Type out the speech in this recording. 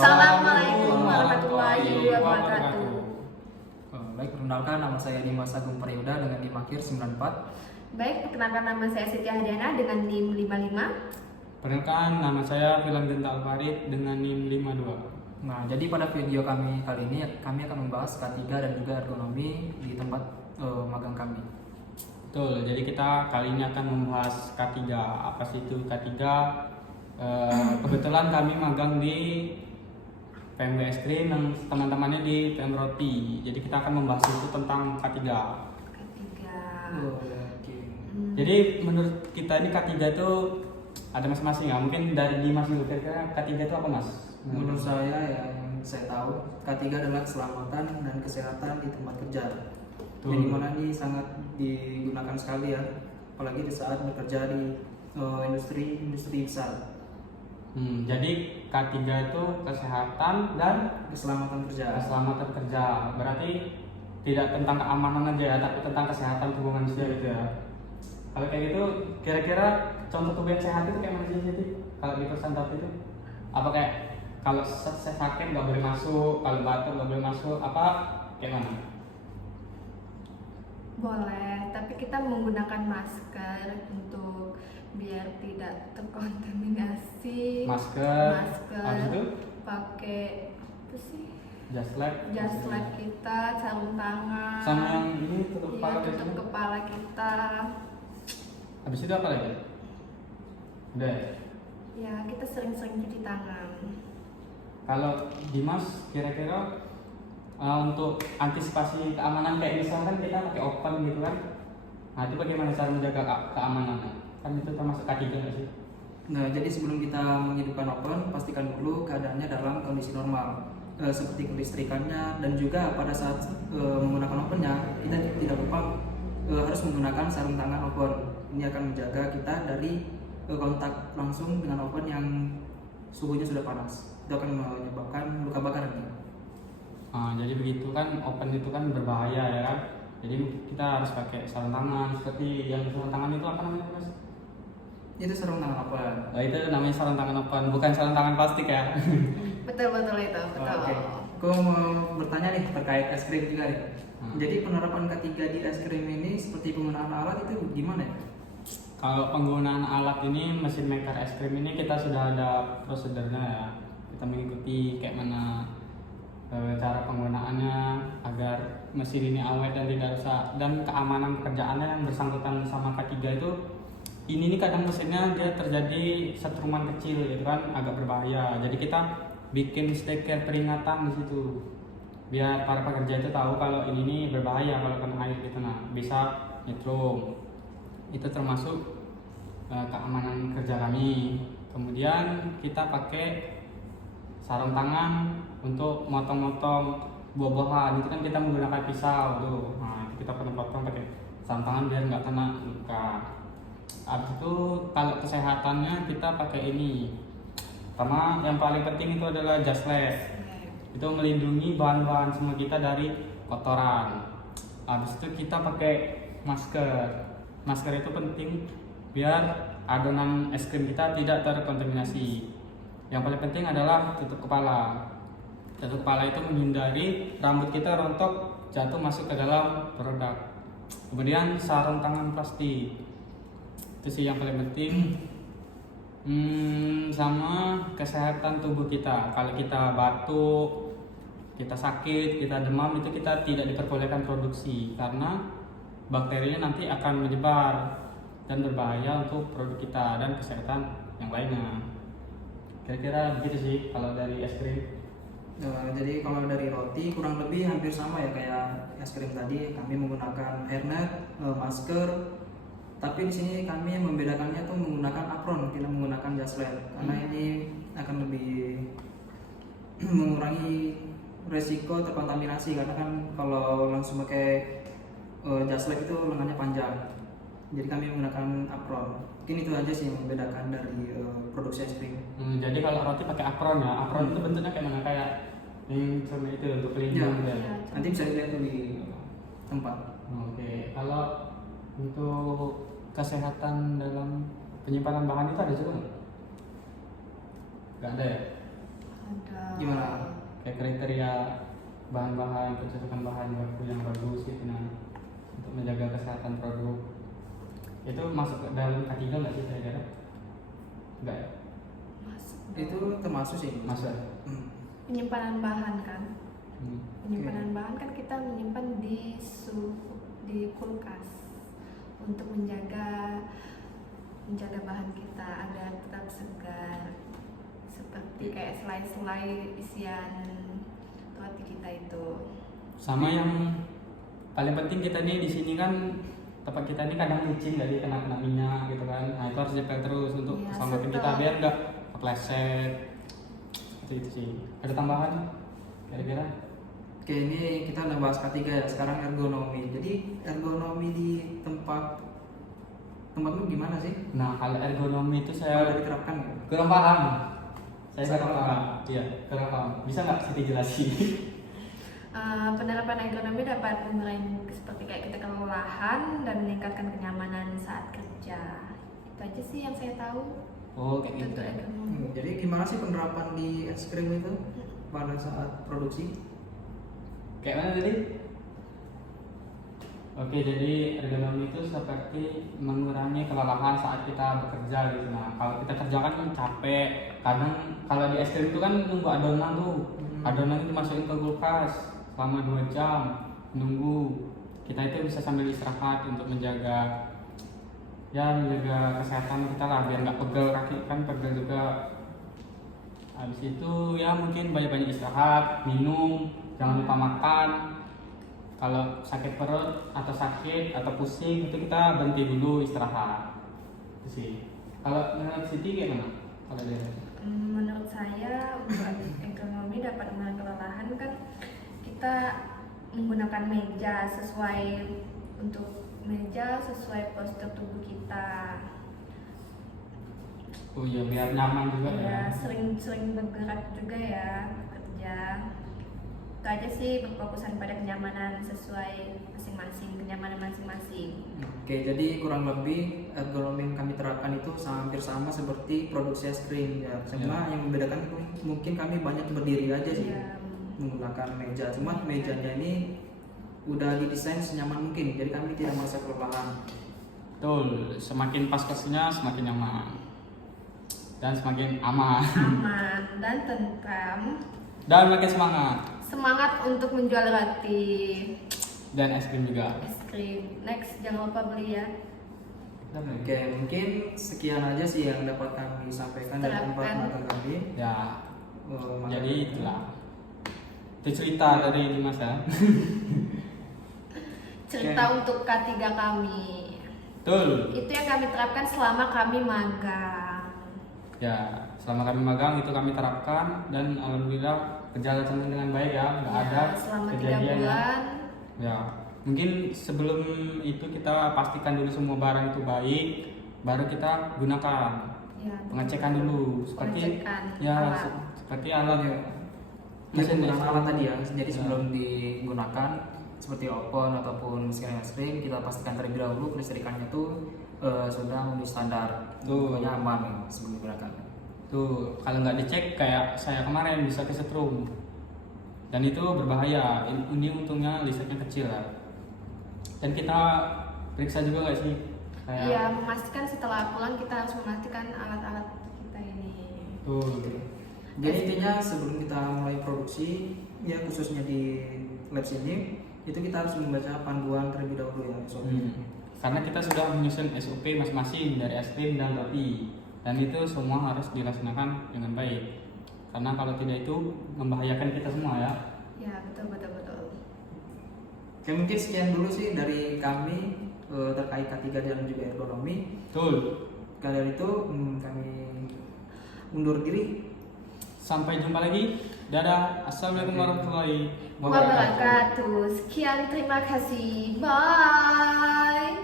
Assalamualaikum warahmatullahi wabarakatuh. Baik, perkenalkan nama saya Dimas Agung Prayuda dengan NIM akhir 94. Baik, perkenalkan nama saya Siti Hadiana dengan NIM 55. Perkenalkan, nama saya Filan Dental Farid dengan NIM 52. Nah, jadi pada video kami kali ini kami akan membahas K3 dan juga ergonomi di tempat magang kami. Betul, jadi kita kali ini akan membahas K3. Apa sih itu K3? Kebetulan kami magang di PMW Es Krim dan teman-temannya di PM Roti. Jadi kita akan membahas itu tentang K3. Oke. Jadi menurut kita ini K3 itu ada masing-masing ya. Mungkin dari Dimas dulu, kira-kira K3 itu apa Mas? Menurut saya yang saya tahu K3 adalah keselamatan dan kesehatan di tempat kerja. Yang dimana ini sangat digunakan sekali ya, apalagi di saat bekerja di industri besar. Jadi K3 itu kesehatan dan Keselamatan kerja. keselamatan kerja. Berarti tidak tentang keamanan aja ya, tapi tentang kesehatan tubuh manusia gitu ya. Kalau kayak gitu, kira-kira contoh tubuh yang sehat itu kayak mana sih jadi? Kalau di perusahaan itu apa kayak kalau saya sakit nggak boleh masuk, kalau batuk nggak boleh masuk, apa kayak mana? Boleh, tapi kita menggunakan masker untuk biar tidak terkontaminasi. Masker. Masker. Habis itu Pakai apa sih? just lab. Just lab kita, sarung tangan. Sama yang ini tutup Iya, kepala tutup biasanya. kepala kita. Habis itu apa lagi? Udah. Ya? Ya, kita sering-sering cuci tangan. Kalau Dimas kira-kira untuk antisipasi keamanan kayak misalkan kita pakai open gitu kan, nah itu bagaimana cara menjaga keamanannya? Kan itu termasuk K3 nggak sih? Nah, jadi sebelum kita menghidupkan oven, pastikan dulu keadaannya dalam kondisi normal, seperti kelistrikannya, dan juga pada saat menggunakan ovennya, kita tidak lupa harus menggunakan sarung tangan oven. Ini akan menjaga kita dari kontak langsung dengan oven yang suhunya sudah panas. Itu akan menyebabkan luka bakar nih. Jadi begitu kan, open itu kan berbahaya ya kan. Jadi kita harus pakai sarung tangan. Seperti yang sarung tangan itu apa namanya Mas? Itu sarung tangan oven. Oh, itu namanya sarung tangan open, bukan sarung tangan plastik ya. Betul itu, betul. Oke. Aku mau bertanya nih terkait es krim juga nih. Jadi penerapan K3 di es krim ini seperti penggunaan alat itu gimana ya? Kalau penggunaan alat ini, mesin maker es krim ini kita sudah ada prosedurnya ya. Kita mengikuti kayak mana cara penggunaannya agar mesin ini awet dan tidak rusak, dan keamanan pekerjaannya yang bersangkutan sama K3 itu ini nih kadang mesinnya dia terjadi setruman kecil gitu kan, agak berbahaya. Jadi kita bikin stiker peringatan di situ biar para pekerja itu tahu kalau ini nih berbahaya kalau kena air gitu. Nah, bisa nyetrum. Itu termasuk keamanan kerja kami. Kemudian kita pakai sarung tangan untuk motong-motong buah-buahan. Itu kan kita menggunakan pisau tuh. Nah, itu kita potong-potong pakai sarung tangan biar nggak kena luka. Habis itu kalau kesehatannya kita pakai ini. Pertama yang paling penting itu adalah just lab. Itu melindungi bahan-bahan semua kita dari kotoran. Habis itu kita pakai masker. Masker itu penting biar adonan es krim kita tidak terkontaminasi. Yang paling penting adalah tutup kepala. Tutup kepala itu menghindari rambut kita rontok jatuh masuk ke dalam produk. Kemudian sarung tangan plastik. Itu sih yang paling penting. Sama kesehatan tubuh kita. Kalau kita batuk, kita sakit, kita demam, itu kita tidak diperbolehkan produksi karena bakterinya nanti akan menyebar dan berbahaya untuk produk kita dan kesehatan yang lainnya. Kira-kira begitu sih kalau dari es krim. Jadi kalau dari roti kurang lebih hampir sama ya kayak es krim tadi. Kami menggunakan hairnet, masker. Tapi di sini kami membedakannya tuh menggunakan apron, tidak menggunakan just lab, karena ini akan lebih mengurangi resiko terkontaminasi. Karena kan kalau langsung pakai just lab itu lengannya panjang. Jadi kami menggunakan apron. Mungkin itu aja sih yang membedakan dari produksi es krim. Jadi kalau roti pakai apron ya. Apron itu bentuknya kayak mana, kayak yang sama itu untuk pelindung Ya. ya. Nanti bisa dilihat tuh di tempat. Oke, kalau untuk kesehatan dalam penyimpanan bahan itu ada juga nggak? Nggak ada ya? Ada. Gimana kriteria bahan-bahan, kecocokan bahan baku yang bagus gitu nah, untuk menjaga kesehatan produk. Itu masuk ke dalam K3 nggak sih kira-kira? Enggak ya? Masuk. Itu termasuk sih. Masuk. Penyimpanan bahan kan. Hmm. Penyimpanan bahan kan kita menyimpan di kulkas untuk menjaga bahan kita agar tetap segar, seperti kayak selai-selai isian roti kita itu. Sama yang paling penting kita nih di sini kan tempat kita ini kadang licin jadi kena minyak gitu kan. Nah itu harus dipel terus untuk Iya, keselamatan kita setelah- biar nggak kepleset. Itu sih. Ada tambahan kira-kira? Oke, ini kita udah bahas K3 ya. Sekarang ergonomi. Jadi ergonomi di tempatmu gimana sih? Nah kalau ergonomi itu Kalau saya diterapkan nggak? kurang paham. Saya Saya kurang kurang paham. Iya kurang paham. Bisa nggak Siti jelasin? Penerapan ergonomi dapat mengurangi seperti kayak kita kelelahan dan meningkatkan kenyamanan saat kerja. Itu aja sih yang saya tahu. Oh kayak gitu. Untuk ergonomi. Jadi gimana sih penerapan di es krim itu pada saat produksi? Kayak mana tadi? Oke, jadi ergonomi itu seperti mengurangi kelelahan saat kita bekerja gitu. Nah, kalau kita kerja kan capek. Kadang kalau di es krim itu kan nunggu adonan tuh. Adonan itu dimasukin ke kulkas selama 2 jam. Nunggu. Kita itu bisa sambil istirahat untuk menjaga kesehatan kita lah biar nggak pegel kaki kan pegel juga. Habis itu ya mungkin banyak-banyak istirahat, minum, jangan lupa makan. Kalau sakit perut atau sakit atau pusing itu kita berhenti dulu istirahat. Itu sih. Kalau menurut Siti gimana? Kalau dia Menurut saya untuk ergonomi dapat mengurangi kelelahan kan kita menggunakan meja sesuai postur tubuh kita. oh iya biar nyaman juga Ya, sering bergerak juga ya bekerja. Itu aja sih berfokusan pada kenyamanan sesuai kenyamanan masing-masing. Oke, jadi kurang lebih ergonomi yang kami terapkan itu hampir sama seperti produksi es krim ya. Cuma yang membedakan mungkin kami banyak berdiri aja sih Ya, menggunakan meja. Cuma mejanya ini udah didesain senyaman mungkin, jadi kami tidak merasa kelelahan. Betul, semakin pas posisinya semakin nyaman dan semakin aman aman dan tentram. dan makin semangat Semangat untuk menjual roti, dan es krim juga. es krim. Next, jangan lupa beli ya. Oke, mungkin sekian aja sih yang dapat kami sampaikan dari tempat Terapkan. magang kami. Ya, Magang jadi kami. itulah. Itu cerita dari Dimas ya. Cerita untuk K3 kami. Betul. Itu yang kami terapkan selama kami magang. Ya, selama kami magang itu kami terapkan dan alhamdulillah berjalan dengan baik ya, nggak Ya, ada selama 3 kejadian ya. bulan. Ya, mungkin sebelum itu kita pastikan dulu semua barang itu baik, baru kita gunakan. Ya, Pengecekan dulu seperti Pengecekan ya alat. seperti alat Ya, mesin penggunaan es alat krim. tadi ya. Jadi Ya. sebelum digunakan seperti oven ataupun mesin es krim, kita pastikan terlebih dahulu kelistrikannya itu sudah memenuhi standar, Tuh. pokoknya aman ya, sebelum digunakan. Tuh, kalau nggak dicek kayak saya kemarin bisa kesetrum. Dan itu berbahaya. Ini untungnya listriknya kecil lah. Dan kita periksa juga nggak sih? Kayak Iya, memastikan setelah pulang kita harus memastikan alat-alat kita ini. tuh. Jadi intinya sebelum kita mulai produksi, ya khususnya di lab sini, itu kita harus membaca panduan terlebih dahulu ya. Karena kita sudah menyusun SOP masing-masing dari es krim dan roti. Dan itu semua harus dilaksanakan dengan baik. Karena kalau tidak itu membahayakan kita semua ya. Ya, betul. Oke, mungkin sekian dulu sih dari kami terkait K3 dan juga ergonomi. Betul. Kalian itu kami undur diri. Sampai jumpa lagi. Dadah. Assalamualaikum warahmatullahi wabarakatuh. Wabarakatuh. Sekian, terima kasih. Bye.